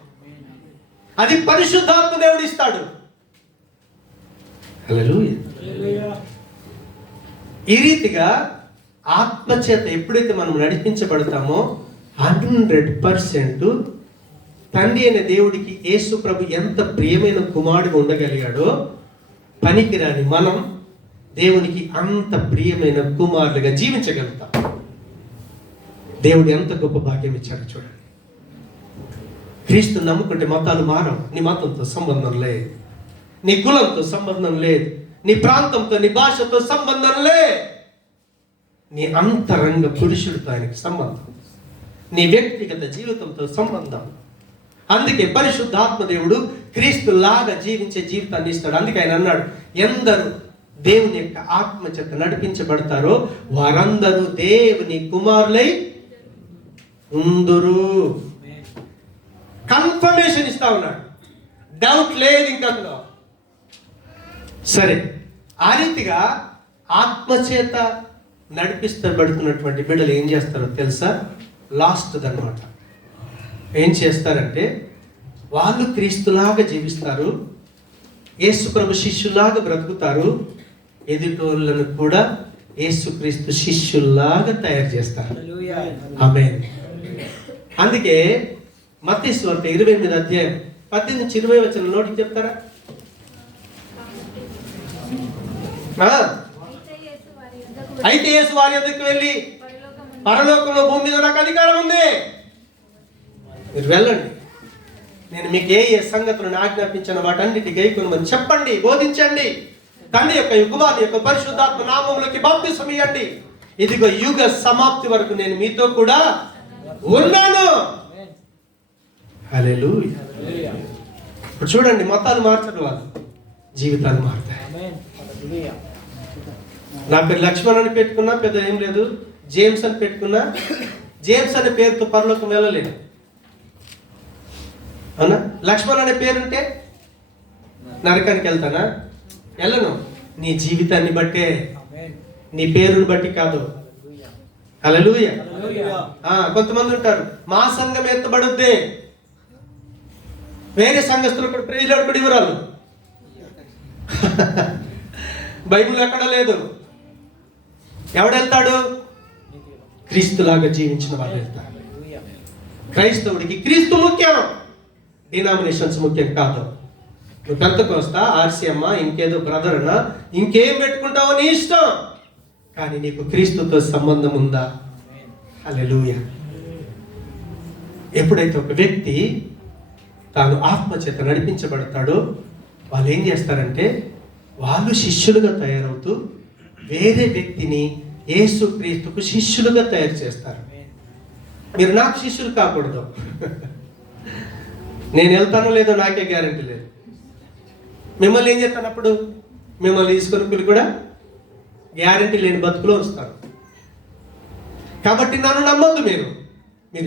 అది పరిశుద్ధాత్మ దేవుడు ఇస్తాడు. హల్లెలూయా. ఈ రీతిగా ఆత్మచేత ఎప్పుడైతే మనం నడిపించబడతామో 100% తండ్రి అయిన దేవుడికి యేసు ప్రభు ఎంత ప్రియమైన కుమారుడుగా ఉండగలిగాడో, పనికిరాని మనం దేవునికి అంత ప్రియమైన కుమారులుగా జీవించగలుగుతాం. దేవుడు ఎంత గొప్ప భాగ్యం ఇచ్చాడు చూడండి. క్రీస్తు నమ్ముకుంటే మతాలు మారవు. నీ మతంతో సంబంధం లేదు, నీ కులంతో సంబంధం లేదు, నీ ప్రాంతంతో, నీ భాషతో సంబంధం లేదు. నీ అంతరంగ పురుషుడితో ఆయనకి సంబంధం, నీ వ్యక్తిగత జీవితంతో సంబంధం. అందుకే పరిశుద్ధాత్మ దేవుడు క్రీస్తులాగా జీవించే జీవితాన్ని ఇస్తాడు. అందుకే ఆయన అన్నాడు, ఎందరు దేవుని యొక్క ఆత్మ చేత నడిపించబడతారో వారందరూ దేవుని కుమారులై ఉందురు. కన్ఫర్మేషన్ ఇస్తా ఉన్నాడు, డౌట్ లేదు ఇంకా అందులో. సరే, ఆ రీతిగా ఆత్మచేత నడిపిస్తబడుతున్నటువంటి బిడ్డలు ఏం చేస్తారో తెలుసా? లాస్ట్ అన్నమాట. ఏం చేస్తారంటే వాళ్ళు క్రీస్తులాగా జీవిస్తారు, యేసుప్రభు శిష్యులాగా బ్రతుకుతారు, ఎదుటోళ్ళను కూడా యేసుక్రీస్తు శిష్యుల్లాగా తయారు చేస్తారు. ఆమేన్. అందుకే మత్తయి సువార్త 28వ అధ్యాయం 18 నుంచి 20 వచనం నోటికి చెప్తారా? అయితే యేసు వారి యొద్దకు వెళ్ళి, పరలోకంలో భూమి మీద నాకు అధికారం ఉంది, మీరు వెళ్ళండి, నేను మీకు ఏ సంగతులను ఆజ్ఞాపించిన వాటన్నిటి గైకొనమని చెప్పండి, బోధించండి, తండ్రి యొక్క కుమారుని యొక్క పరిశుద్ధాత్మ నామములోకి బాప్తిసం ఇవ్వండి, ఇదిగో యుగ సమాప్తి వరకు నేను మీతో కూడా ఉన్నాను. హల్లెలూయా. ఇప్పుడు చూడండి, మతాలు మార్చరు, వాళ్ళు జీవితాలు మారుతాయి. నా పేరు లక్ష్మణ్ అని పెట్టుకున్నా పెద్ద ఏం లేదు, జేమ్స్ అని పెట్టుకున్నా, జేమ్స్ అనే పేరుతో పరలోకం వెళ్ళలేదు. అవునా? లక్ష్మణ్ అనే పేరుంటే నరకానికి వెళ్తానా? వెళ్ళను. నీ జీవితాన్ని బట్టే, నీ పేరుని బట్టి కాదు. హల్లెలూయా. కొంతమంది ఉంటారు, మా సంఘం ఎత్తబడుద్ది, వేరే సంఘస్థులు కూడా ప్రేజలు కూడా ఇవ్వరాలు. బైబిల్ ఎక్కడ లేదు. ఎవడెళ్తాడు? క్రీస్తులాగా జీవించిన వాళ్ళు వెళ్తారు. క్రైస్తవుడికి క్రీస్తు ముఖ్యం, డినామినేషన్స్ ముఖ్యం కాదు. నువ్వు పెంతెకోస్తా, ఆర్సీఎమ్మ, ఇంకేదో బ్రదర్ అన్నా, ఇంకేం పెట్టుకుంటావో నీ ఇష్టం, కానీ నీకు క్రీస్తుతో సంబంధం ఉందా? హల్లెలూయా. ఎప్పుడైతే ఒక వ్యక్తి తాను ఆత్మచేత నడిపించబడతాడో వాళ్ళు ఏం చేస్తారంటే, వాళ్ళు శిష్యులుగా తయారవుతూ వేరే వ్యక్తిని యేసు క్రీస్తుకు శిష్యులుగా తయారు చేస్తారు. మీరు నాకు శిష్యులు కాకూడదు. నేను వెళ్తానో లేదో నాకే గ్యారంటీ లేదు. మిమ్మల్ని ఏం చేస్తాను అప్పుడు? మిమ్మల్ని తీసుకొని కూడా గ్యారంటీ లేని బతుకులో వస్తారు. కాబట్టి నన్ను నమ్మొద్దు. మీరు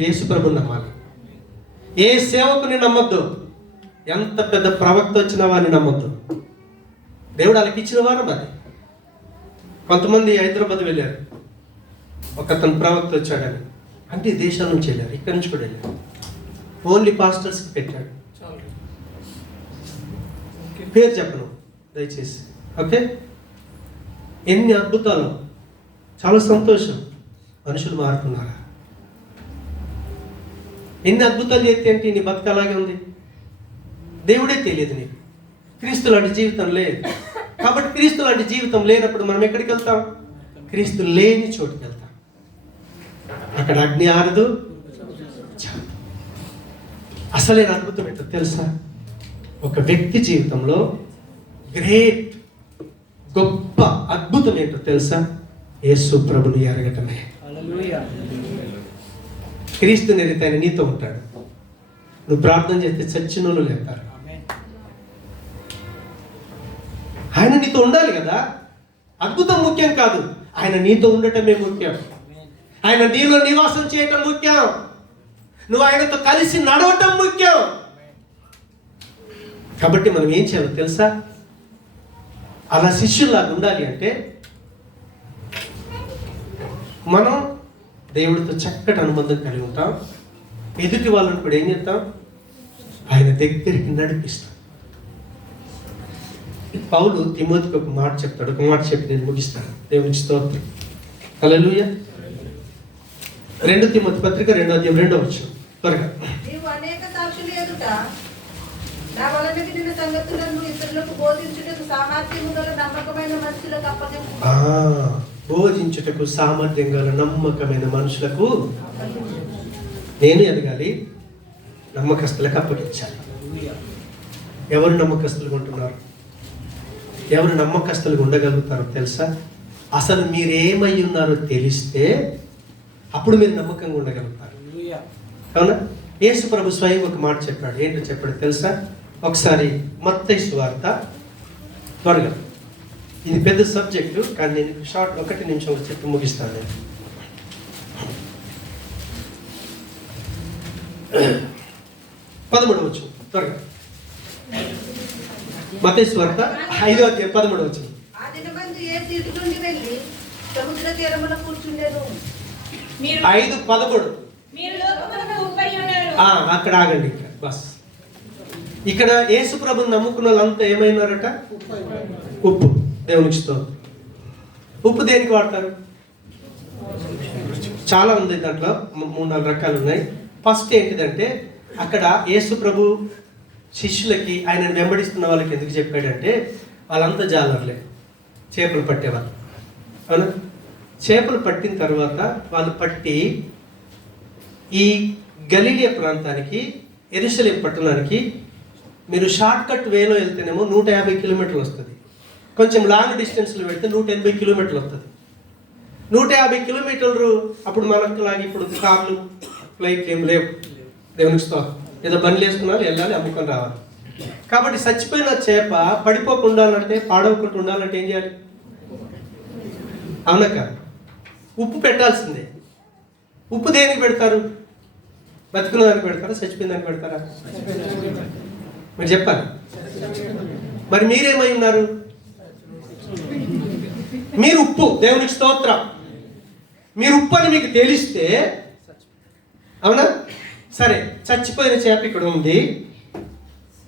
యేసు ప్రభుని నమ్మాలి. ఏ సేవకుని నమ్మొద్దు. ఎంత పెద్ద ప్రవక్త వచ్చిన వారిని నమ్మొద్దు. దేవుడు వాళ్ళకి ఇచ్చిన వారం అది. కొంతమంది హైదరాబాద్ వెళ్ళారు, ఒకతను ప్రవక్త వచ్చాడని, అంటే దేశాల నుంచి వెళ్ళారు, ఇక్కడి నుంచి కూడా వెళ్ళారు. ఓన్లీ పాస్టర్స్కి పెట్టాడు. పేరు చెప్పను దయచేసి, ఓకే? ఎన్ని అద్భుతాలు, చాలా సంతోషం. మనుషులు మారుతున్నారా? ఎన్ని అద్భుతాలు చేస్తే ఏంటి, నీ బతుకు అలాగే ఉంది. దేవుడే తెలియదు నీకు. క్రీస్తు లాంటి జీవితం లేదు. కాబట్టి క్రీస్తు లాంటి జీవితం లేనప్పుడు మనం ఎక్కడికి వెళ్తాం? క్రీస్తు లేని చోటుకి వెళ్తాం. అక్కడ అగ్ని ఆరదు. అసలైన అద్భుతం ఏంటో తెలుసా? ఒక వ్యక్తి జీవితంలో గ్రేట్ గొప్ప అద్భుతం ఏంటో తెలుసా? యేసు ప్రభుని ఎరగటమే. క్రీస్తు నెరిగితే ఆయన నీతో ఉంటాడు. నువ్వు ప్రార్థన చేస్తే చచ్చిన వాళ్ళు లేస్తారు. ఆయన నీతో ఉండాలి కదా. అద్భుతం ముఖ్యం కాదు, ఆయన నీతో ఉండటమే ముఖ్యం. ఆయన నీలో నివాసం చేయటం ముఖ్యం. నువ్వు ఆయనతో కలిసి నడవటం ముఖ్యం. కాబట్టి మనం ఏం చేయాలో తెలుసా? అలా శిష్యుల్లాగా ఉండాలి అంటే మనం దేవుడితో చక్కటి అనుబంధం కలిగి ఉంటాం. ఎదుటి వాళ్ళని కూడా ఏం చేస్తాం? ఆయన దగ్గరికి నడిపిస్తాం. పౌలు తిమోతికి ఒక మాట చెప్తాడు. ఒక మాట చెప్పి నేను ముగిస్తాను. దేవునికి స్తోత్రం. హల్లెలూయా. 2 తిమోతి పత్రిక 2:2 త్వరగా. నీవు అనేక సాక్షులు ఎదుట నా వలన వినిన సంగతులను ఇతరులకు బోధించుటకు సామర్థ్యము గల నమ్మకమైన మనుషులకు అప్పగించు. బోధించుటకు సామర్థ్యం గల నమ్మకమైన మనుషులకు నేను ఎదగాలి, నమ్మకస్తులకు అప్పగించాలి. ఎవరు నమ్మకస్తులుగా ఉంటున్నారు? ఎవరు నమ్మకస్తులుగా ఉండగలుగుతారో తెలుసా? అసలు మీరేమై ఉన్నారో తెలిస్తే అప్పుడు మీరు నమ్మకంగా ఉండగలుగుతారు. అవునా? యేసు ప్రభు స్వయం ఒక మాట చెప్పాడు. ఏంటో చెప్పాడు తెలుసా? ఒకసారి మత్తయి సువార్త, త్వరగా, ఇది పెద్ద సబ్జెక్టు కానీ నేను షార్ట్ 1 నిమిషంలో చెప్పి ముగిస్తాను. నేను 13 త్వరగా. మత్తయి సువార్త 5:13. ఆ దినమందు యేసు ఇటు నుండి వెళ్ళి సముద్ర తీరమున కూర్చుండెను. 5:13. మీరు లోకమునకు ఉప్పై ఉన్నారు. అక్కడ ఆగండి. బస్. ఇక్కడ యేసు ప్రభుని నమ్ముకున్న వాళ్ళంతా ఏమైనారట? ఉప్పు. దేవునికి స్తోత్రం. ఉప్పు దేనికి వాడతారు? చాలా ఉంది, దాంట్లో 3-4 రకాలు ఉన్నాయి. ఫస్ట్ ఏంటిదంటే, అక్కడ యేసు ప్రభు శిష్యులకి ఆయనను వెంబడిస్తున్న వాళ్ళకి ఎందుకు చెప్పాడంటే, వాళ్ళంతా జాలర్లే, చేపలు పట్టేవాళ్ళు. అవునా? చేపలు పట్టిన తర్వాత వాళ్ళు పట్టి ఈ గలిలియా ప్రాంతానికి, యెరూషలేము పట్టణానికి మీరు షార్ట్ కట్ వేలో వెళ్తేనేమో 150 కిలోమీటర్లు వస్తుంది. కొంచెం లాంగ్ డిస్టెన్స్లో వెళ్తే 180 కిలోమీటర్లు వస్తుంది. 150 కిలోమీటర్లు అప్పుడు మనకు లాగా ఇప్పుడు కార్లు, ఫ్లైట్లు ఏం లేవు. దేవునికి స్తోత్రం. ఏదో బండ్లు వేసుకున్నారు, వెళ్ళాలి, అమ్ముకొని రావాలి. కాబట్టి చచ్చిపోయిన చేప పడిపోకుండా ఉండాలంటే, పాడవకుండా ఉండాలంటే ఏం చేయాలి? అవునక్క, ఉప్పు పెట్టాల్సిందే. ఉప్పు దేనికి పెడతారు? బతుకున్న దానికి పెడతారా, చచ్చిపోయిన దానికి పెడతారా? మీరు చెప్పాలి. మరి మీరేమై ఉన్నారు? మీరు ఉప్పు. దేవునికి స్తోత్రం. మీరు ఉప్పు అని మీకు తెలిస్తే, అవునా? సరే, చచ్చిపోయిన చేప ఇక్కడ ఉంది,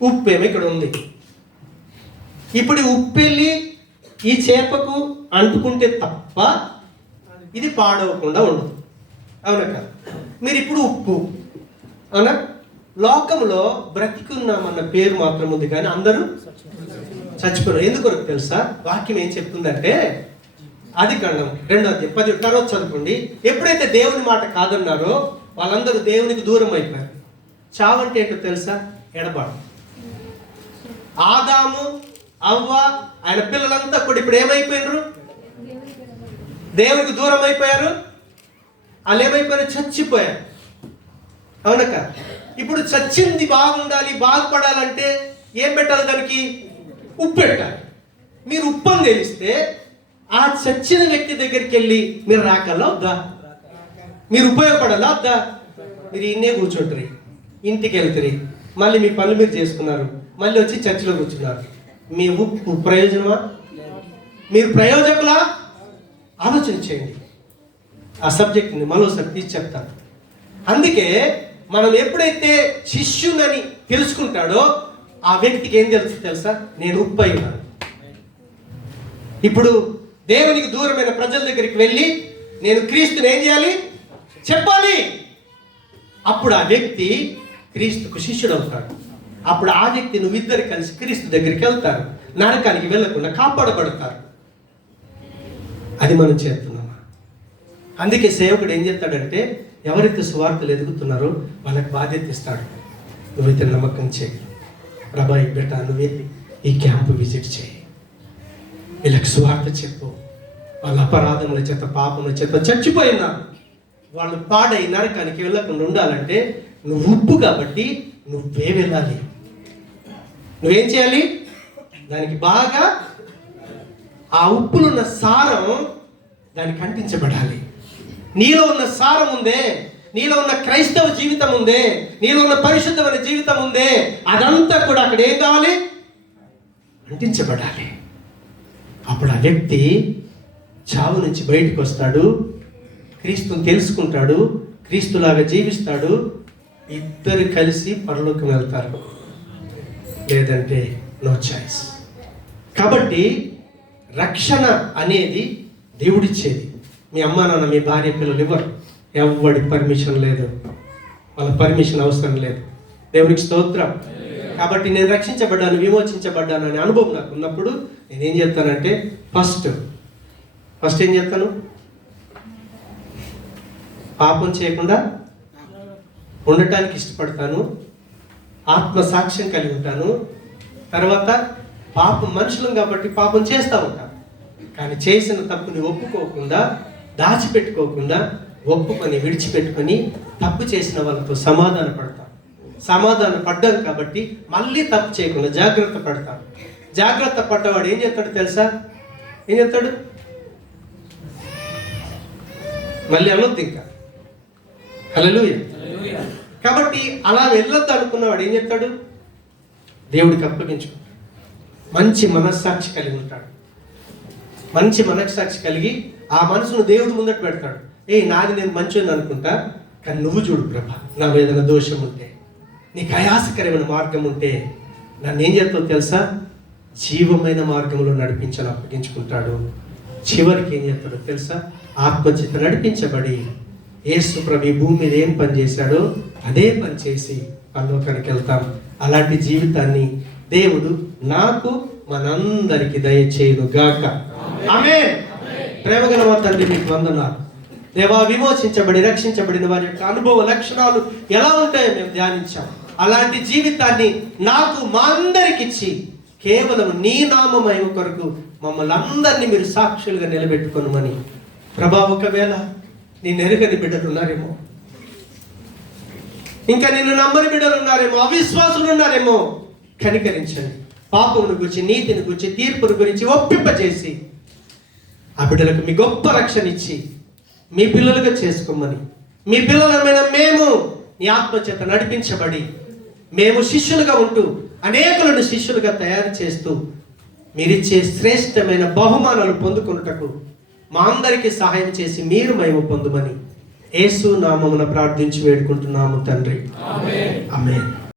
ఉప్పు ఏమో ఇక్కడ ఉంది. ఇప్పుడు ఈ ఉప్పు వెళ్ళి ఈ చేపకు అంటుకుంటే తప్ప ఇది పాడవకుండా ఉండదు, అవునా కదా? మీరు ఇప్పుడు ఉప్పు, అవునా? లోకంలో బ్రతికున్నామన్న పేరు మాత్రం ఉంది, కానీ అందరూ చచ్చిపోయారు. ఎందుకు తెలుసా? వాక్యం ఏం చెప్తుందంటే, ఆదికాండం 2:10 తర్వాత చదువుకోండి. ఎప్పుడైతే దేవుని మాట కాదన్నారో వాళ్ళందరూ దేవునికి దూరం అయిపోయారు. చావంటే ఏంటో తెలుసా? ఎడబాటు. ఆదాము, అవ్వ, ఆయన పిల్లలంతా కూడా ఇప్పుడు ఏమైపోయినారు? దేవునికి దూరం అయిపోయారు. వాళ్ళు ఏమైపోయారు? చచ్చిపోయారు, అవునక్క? ఇప్పుడు చచ్చింది బాగుండాలి, బాగుపడాలంటే ఏం పెట్టాలి? దానికి ఉప్పు పెట్టాలి. మీరు ఉప్పు అని తెలిస్తే ఆ చచ్చిన వ్యక్తి దగ్గరికి వెళ్ళి మీరు రాకల్లా వద్దా? మీరు ఉపయోగపడాలా వద్దా? మీరు ఇన్నే కూర్చుంటారు, ఇంటికి వెళ్తారు, మళ్ళీ మీ పనులు మీరు చేసుకున్నారు, మళ్ళీ వచ్చి చర్చిలో కూర్చున్నారు. మీ ఉప్పు ప్రయోజనమా? మీరు ప్రయోజకులా? ఆలోచన చేయండి. ఆ సబ్జెక్ట్ని మరోసారి తీసి చెప్తాను. అందుకే మనం ఎప్పుడైతే శిష్యునని తెలుసుకుంటాడో ఆ వ్యక్తికి ఏం తెలుసా? నేను ఉప్పు అయి ఉన్నాను. ఇప్పుడు దేవునికి దూరమైన ప్రజల దగ్గరికి వెళ్ళి నేను క్రీస్తుని ఏం చేయాలి? చెప్పాలి. అప్పుడు ఆ వ్యక్తి క్రీస్తుకు శిష్యుడు అవుతాడు. అప్పుడు ఆ వ్యక్తి నువ్విద్దరు కలిసి క్రీస్తు దగ్గరికి వెళ్తారు, నరకానికి వెళ్ళకుండా కాపాడబడతారు. అది మనం చేస్తున్నామా? అందుకే సేవకుడు ఏం చేస్తాడంటే, ఎవరైతే సువార్తలు ఎదుగుతున్నారో వాళ్ళకి బాధ్యత ఇస్తాడు. నువ్వైతే నమ్మకం చేయి, ప్రభా ఈ బిడ్డ నువ్వే ఈ క్యాంపు విజిట్ చేయి, వీళ్ళకి సువార్త చెప్పు. వాళ్ళ అపరాధముల చేత, పాపముల చేత చచ్చిపోయినారు. వాళ్ళు పాడై నరకానికి వెళ్ళకుండా ఉండాలంటే నువ్వు ఉప్పు కాబట్టి నువ్వే వెళ్ళాలి. నువ్వేం చేయాలి? దానికి బాగా ఆ ఉప్పులో ఉన్న సారం దానికి అంటించబడాలి. నీలో ఉన్న సారం ఉందే, నీలో ఉన్న క్రైస్తవ జీవితం ఉందే, నీలో ఉన్న పరిశుద్ధమైన జీవితం ఉందే, అదంతా కూడా అక్కడ ఏం కావాలి? అంటించబడాలి. అప్పుడు ఆ వ్యక్తి చావు నుంచి బయటకు వస్తాడు, క్రీస్తుని తెలుసుకుంటాడు, క్రీస్తులాగా జీవిస్తాడు. ఇద్దరు కలిసి పరలోకం వెళ్తారు, లేదంటే నో చాయిస్. కాబట్టి రక్షణ అనేది దేవుడిచ్చేది. మీ అమ్మా నాన్న, మీ భార్య, పిల్లలు ఇవ్వరు. ఎవడి పర్మిషన్ లేదు, వాళ్ళ పర్మిషన్ అవసరం లేదు. దేవునికి స్తోత్రం. కాబట్టి నేను రక్షించబడ్డాను, విమోచించబడ్డాను అనే అనుభవం నాకు ఉన్నప్పుడు నేనేం చేస్తానంటే, ఫస్ట్ ఏం చేస్తాను? పాపం చేయకుండా ఉండటానికి ఇష్టపడతాను, ఆత్మ సాక్ష్యం కలిగి ఉంటాను. తర్వాత పాపం మనుషులం కాబట్టి పాపం చేస్తూ ఉంటాను, కానీ చేసిన తప్పుని ఒప్పుకోకుండా, దాచిపెట్టుకోకుండా, ఒప్పుకొని విడిచిపెట్టుకొని తప్పు చేసిన వాళ్ళతో సమాధాన పడతాను. సమాధానం పడ్డాను కాబట్టి మళ్ళీ తప్పు చేయకుండా జాగ్రత్త పడతాను. జాగ్రత్త పడ్డవాడు ఏం చేస్తాడు తెలుసా? ఏం చేస్తాడు? మళ్ళీ అనొద్దు ఇంకా. హల్లెలూయా. కాబట్టి అలా వెళ్ళొద్దు అనుకున్నవాడు ఏం చేస్తాడు? దేవుడికి అప్పగించుకుంటాడు. మంచి మనస్సాక్షి కలిగి ఉంటాడు. మంచి మనస్సాక్షి కలిగి ఆ మనసును దేవుడి ముందట పెడతాడు. నాది నేను మంచిని అనుకుంటా, కానీ నువ్వు చూడు ప్రభా, నాలో ఏదైనా దోషం ఉంటే, నీకు ఆయాసకరమైన మార్గం ఉంటే నన్ను ఏం చేస్తావు తెలుసా? జీవమైన మార్గంలో నడిపించాలని అప్పగించుకుంటాడు. చివరికి ఏం చేస్తాడో తెలుసా? ఆత్మచేత నడిపించబడి యేసు ప్రభు భూమి మీద ఏం పని చేశాడో అదే పని చేసి పరలోకానికి వెళ్తాం. అలాంటి జీవితాన్ని దేవుడు నాకు మనందరికి దయచేయును గాక. ఆమేన్. ప్రేమగల మా తండ్రి, మీకు వందనాలు. దేవా, విమోచించబడి రక్షించబడిన వారి యొక్క అనుభవ లక్షణాలు ఎలా ఉంటాయో మేము ధ్యానించాం. అలాంటి జీవితాన్ని నాకు, మా అందరికి ఇచ్చి కేవలం నీ నామమహిమ కొరకు మమ్మల్ని అందరినీ మీరు సాక్షులుగా నిలబెట్టుకొనుమని ప్రభా, ఒకవేళ నేను ఎరుగని బిడ్డలు ఉన్నారేమో, ఇంకా నిన్ను నమ్మని బిడ్డలు ఉన్నారేమో, అవిశ్వాసులు ఉన్నారేమో, కనికరించండి. పాపమును గురించి, నీతిని గురించి, తీర్పును గురించి ఒప్పింపజేసి ఆ బిడ్డలకు మీ గొప్ప రక్షణ ఇచ్చి మీ పిల్లలుగా చేసుకోమని, మీ పిల్లలమైన మేము నీ ఆత్మ చేత నడిపించబడి మేము శిష్యులుగా ఉంటూ అనేకులను శిష్యులుగా తయారు చేస్తూ మీరిచ్చే శ్రేష్టమైన బహుమానాలు పొందుకొనుటకు మా అందరికీ సహాయం చేసి మీరు మహిమ పొందుమని యేసు నామమున ప్రార్థించి వేడుకుంటున్నాము తండ్రి. ఆమేన్.